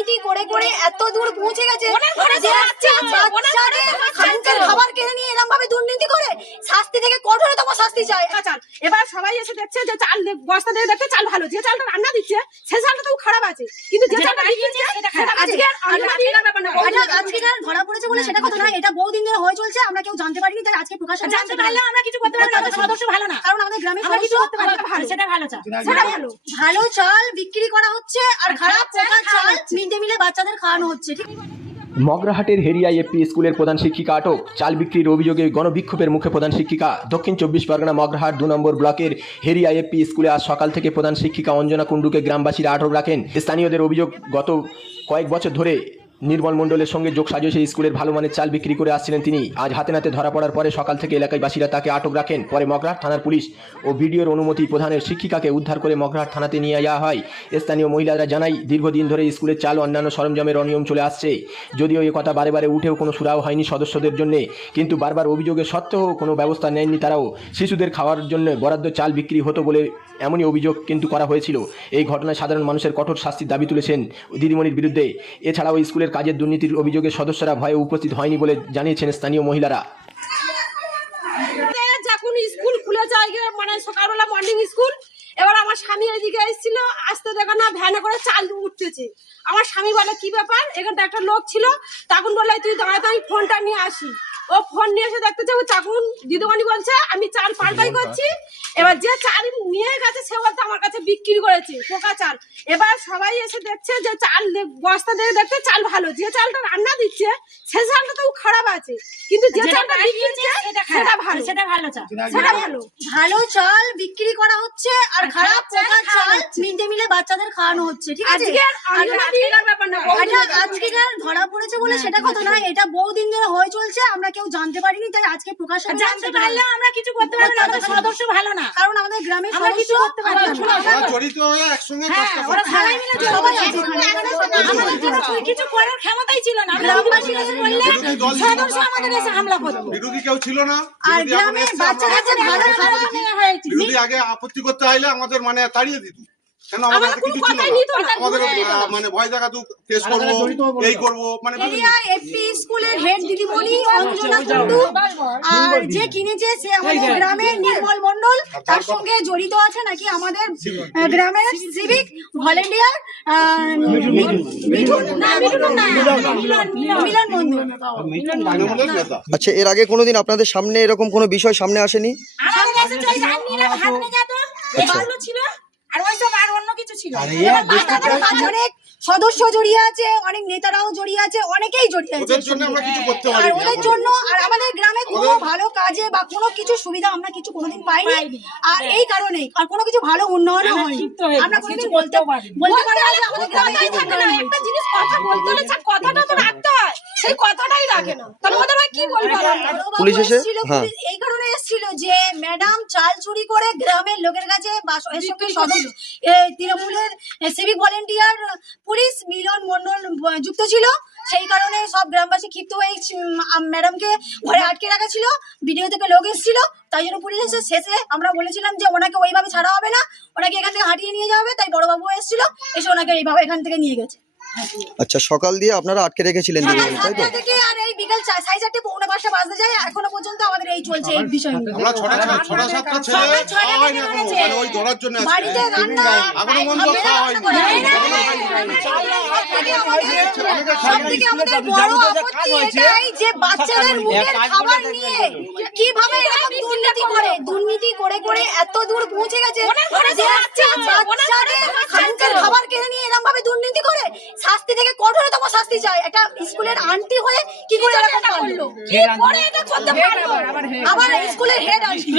দুর্নীতি করে করে এত দূর পৌঁছে গেছে যে বাচ্চাদের খাবার কেড়ে নিয়ে এরকম ভাবে দুর্নীতি করে শাস্তি থেকে কঠোরতম শাস্তি চাই। এবার সবাই এসে দেখছে যে চাল বস্তা দিয়ে দেখতে চাল ভালো, যে চালটা রান্না দিচ্ছে সে চালটা তো খারাপ আছে, কিন্তু যে চালটা দিচ্ছে আজকে ধরা পড়েছে বলে সেটা কথা নয়, এটা বহুদিন ধরে হয়ে চলছে, আমরা কেউ জানতে পারিনি, তাই আজকে প্রকাশ জানতে পারলেও আমরা কিছু করতে পারবো না, সদস্য ভালো না, কারণ আমাদের গ্রামে কিছু করতে পারবো না, ভালো সেটা ভালো চাল, সেটা ভালো ভালো চাল বিক্রি করা হচ্ছে আর খারাপ পোকা চাল মিড ডে মিলে বাচ্চাদের খাওয়ানো হচ্ছে। ঠিক মগরাহাটের হেরিয়া এপি স্কুলের প্রধান শিক্ষিকা আটক। চাল বিক্রির অভিযোগে গণবিক্ষোভের মুখে প্রধান শিক্ষিকা। দক্ষিণ 24 পরগনা মগরাহাট 2 নম্বর ব্লকের হেরিয়া এপি স্কুলে আজ সকাল থেকে প্রধান শিক্ষিকা অঞ্জনা কুণ্ডুকে গ্রামবাসীরা আটক রাখেন। স্থানীয়দের অভিযোগ, গত কয়েক বছর ধরে নির্মল মণ্ডলের সঙ্গে যোগ সাজসে স্কুলের ভালো মানের চাল বিক্রি করে আসছিলেন তিনি। আজ হাতে নাতে ধরা পড়ার পরে সকাল থেকে এলাকাবাসীরা তাকে আটক রাখেন। পরে মগরাহাট থানার পুলিশ ও ভিডিওর অনুমতি প্রধানের শিক্ষিকাকে উদ্ধার করে মগরাহাট থানাতে নিয়ে যাওয়া হয়। স্থানীয় মহিলারা জানায়, দীর্ঘদিন ধরে স্কুলের চাল ও অন্যান্য সরঞ্জামের অনিয়ম চলে আসছে। যদিও এ কথা বারে বারে উঠেও কোনো সুরাও হয়নি সদস্যদের জন্য, কিন্তু বারবার অভিযোগের সত্ত্বেও কোনো ব্যবস্থা নেননি তারাও। শিশুদের খাওয়ার জন্য বরাদ্দ চাল বিক্রি হতো বলে এমনই অভিযোগ কিন্তু করা হয়েছিল। এই ঘটনায় সাধারণ মানুষের কঠোর শাস্তির দাবি তুলেছেন দিদিমণির বিরুদ্ধে। এছাড়াও স্কুলের কাজের দুর্নীতির অভিযোগে সদস্যরা ভয়ে উপস্থিত হয়নি বলে জানিয়েছেন স্থানীয় মহিলারা। যখন স্কুল খুলে যায় মানে সকালবেলা মর্নিং স্কুল, এবার আমার স্বামী এদিকে এসেছিল, আসতে দেখো না ভ্যানে করে চাল উঠতেছে। আমার স্বামী বলে কি ব্যাপার, এখানটা একটা লোক ছিল, তখন বললে তুই দাঁড়াতে আমি ফোনটা নিয়ে আসি। ও ফোন নিয়ে এসে দেখতেছে, তখন দিদিমণি বলছে আমি চাল পাল্টাই করছি। এবার যে চাল নিয়ে গেছে সে বলতে আমার কাছে বিক্রি করেছে পোকা চাল। এবার সবাই এসে দেখছে যে চাল বস্তা দিয়ে দেখতে চাল ভালো, যে চালটা রান্না দিচ্ছে সে চালটা তো খারাপ আছে, কিন্তু যে চালটা দিচ্ছে সেটা ভালো, সেটা ভালো চাল, সেটা ভালো ভালো চাল বিক্রি করা হচ্ছে আর খারাপ পোকা চাল মিড ডে মিলে বাচ্চাদের খাওয়ানো হচ্ছে। ঠিক আছে, আজকে ধরা পড়েছে বলে সেটা কথা নয়, এটা বহুদিন ধরে হয়ে চলছে, আমরা কেউ জানতে পারিনি, তাই আজকে প্রকাশ জানতে পারলেও আমরা কিছু করতে পারবো না, সদস্য ভালো না, কারণ আমাদের গ্রামে আমরা কিছু করতে পারবো না, জড়িত হয়ে একসঙ্গে ওরা সবাই মিলে সবাই আছে, আমাদের কিছু করার ক্ষমতাই ছিল না। গ্রামবাসী এসে বললে সদস্য আমাদের এসে হামলা করতো, বিরোধী কেউ ছিল না। আর গ্রামে বাচ্চাদের ভালো খাওয়া বিরোধী আগে আপত্তি করতে আইলে আমাদের মানে তাড়িয়ে দিত, কেন আমাদের কিছু ছিল না, আমাদের মানে ভয় দেখাতো, কেস করবো এই করবো মানে। এপি স্কুলের হেড দিদিমণি অঞ্জনা কুণ্ডু আর যে কিনেছে সে আমাদের গ্রামের নির্মল মণ্ডল, তার সঙ্গে জড়িত আছে নাকি আমাদের গ্রামের সিভিক ভলেন্টিয়ার মিলন মণ্ডল। আচ্ছা, এর আগে কোনোদিন আপনাদের সামনে এরকম কোনো বিষয় সামনে আসেনি? অনেক সদস্য জড়িয়ে আছে, অনেক নেতারাও জড়িয়ে আছে, অনেকেই জড়িয়ে আছে আর ওদের জন্য। আর আমাদের গ্রামে কোনো ভালো কাজে বা কোনো কিছু সুবিধা আমরা কিছু কোনোদিন পাইনি, আর এই কারণেই আর কোনো কিছু ভালো উন্নয়নও হয়নি। আমরা কোনো কিছু বলতে পারি না, আমাদের গ্রামে একটা জিনিস কথা বলতে হলে কথাটা তো রাখতে হয়, সেই কথাটাই রাখে না, তাহলে ওদের কি বলবো। পুলিশ এসে এই কারণে এসেছিল যে ম্যাডাম চাল চুরি করে গ্রামের লোকের কাছে বা সদস্য তৃণমূলের সিভিক ভলেন্টিয়ার পুলিশ মিলন মণ্ডল যুক্ত ছিল, সেই কারণে সব গ্রামবাসী ক্ষিপ্ত হয়ে ম্যাডামকে ঘরে আটকে রাখা ছিল। ভিডিও থেকে লোক এসেছিল, তাই জন্য পুলিশ এসে শেষে আমরা বলেছিলাম যে ওনাকে ওইভাবে ছাড়া হবে না, ওনাকে এখান থেকে হাঁটিয়ে নিয়ে যাবে, তাই বড়বাবু এসেছিল, এসে ওনাকে এইভাবে এখান থেকে নিয়ে গেছে। আচ্ছা, সকাল দিয়ে আপনারা আটকে রেখেছিলেন দিদিমণি, তাই তো? থেকে আর এই বিকাল 4:30 পৌনে 5টা বাজতে যায়, এখনো পর্যন্ত আমাদের এই চলছে এই বিষয় নিয়ে। আমরা ছটা সাতটা ছেলে খাওয়াই না এখনো, মানে ওই ধরার জন্য বাড়িতে রান্না এখনো বন্ধ খাওয়া হয়নি। সবথেকে আমাদের বড় আপত্তি এটাই যে বাচ্চাদের মুখের খাবার নিয়ে কিভাবে এরকম দুর্নীতি করে করে এত দূর পৌঁছে গেছে যে বাচ্চাদের খাবার কেড়ে নিয়ে এরকম ভাবে দুর্নীতি করে শাস্তি থেকে কঠোরতম শাস্তি চাই। একটা স্কুলের আন্টি হয়ে কি করে এরকম করলো, কি করে এটা করতে পারলো, আবার স্কুলের হেড আন্টি।